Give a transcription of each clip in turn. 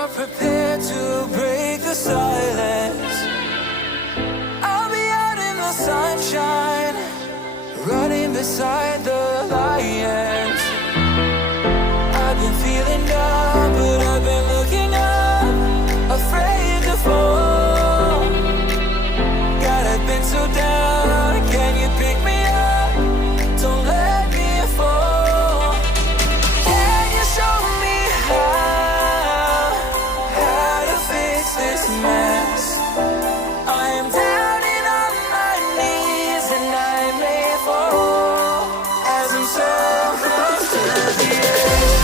you're prepared to break the silence, I'll be out in the sunshine, running beside the lions. I've been feeling down, but I've been looking up, afraid to fall. God, I've been so down, can you pick me up? Don't let me fall. Can you show me how to fix this mess? I am down and on my knees, and I may fall as I'm so close to the edge.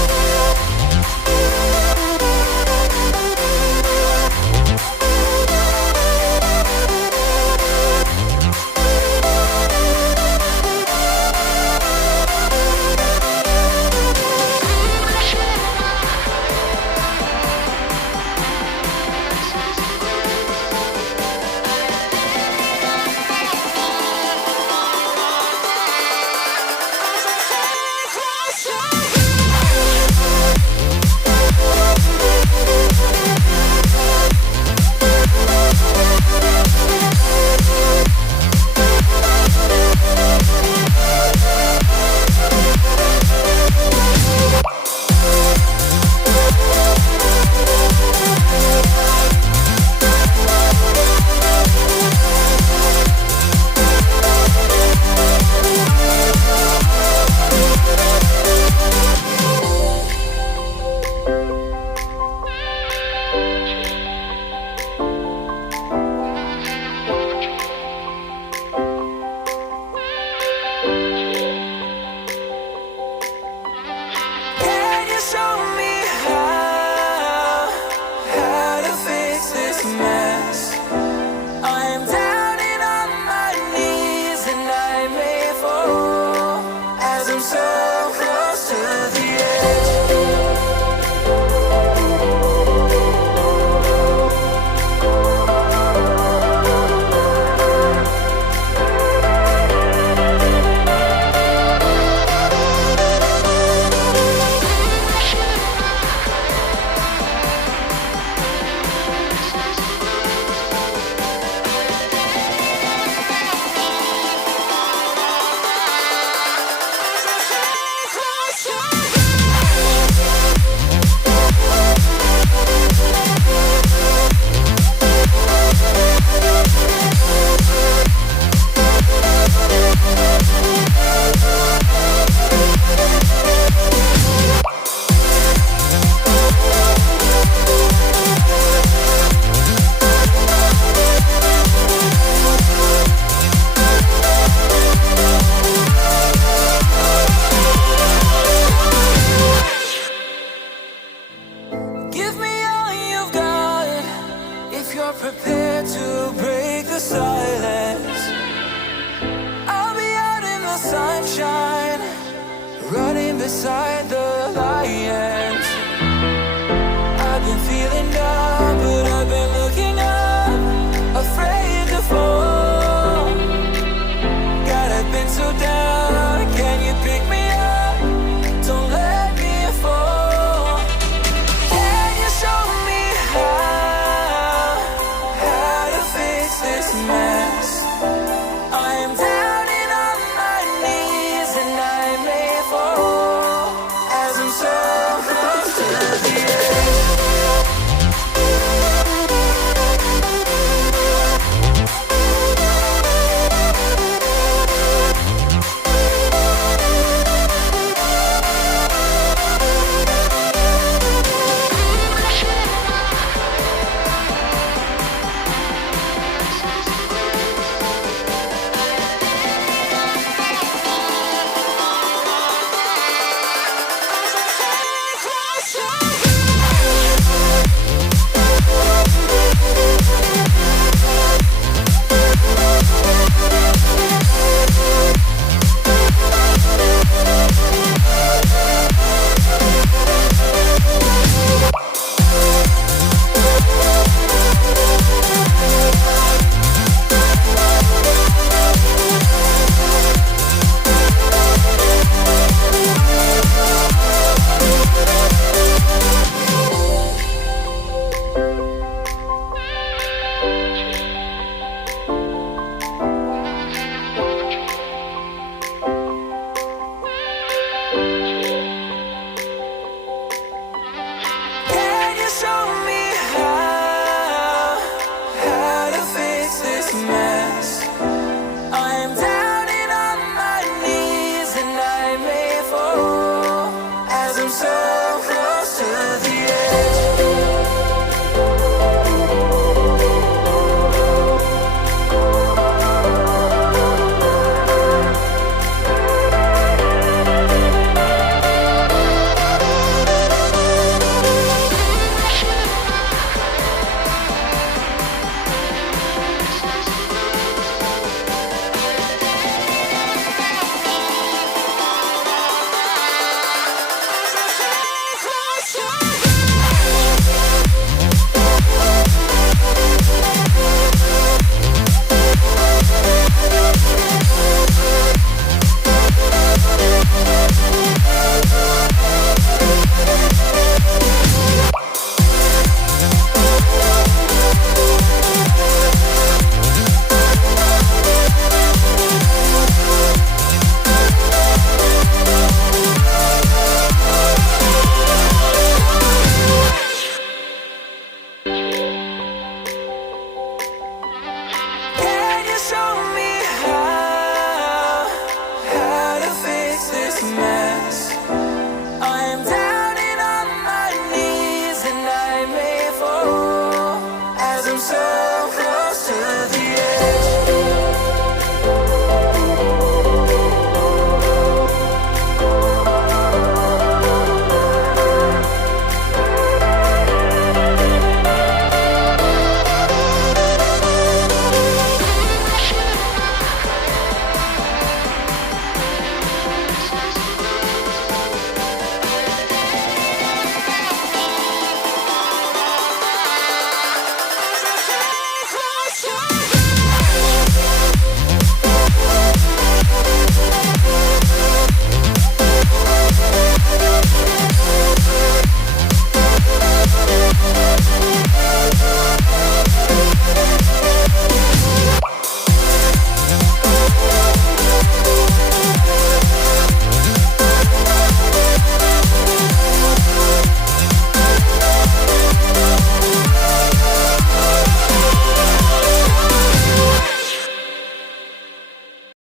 Can you show me how to fix this mess? I am down and on my knees, and I may fall as I'm so close to the edge. Give me all you've got if you're prepared to break the silence. I'll be out in the sunshine, running beside the lions.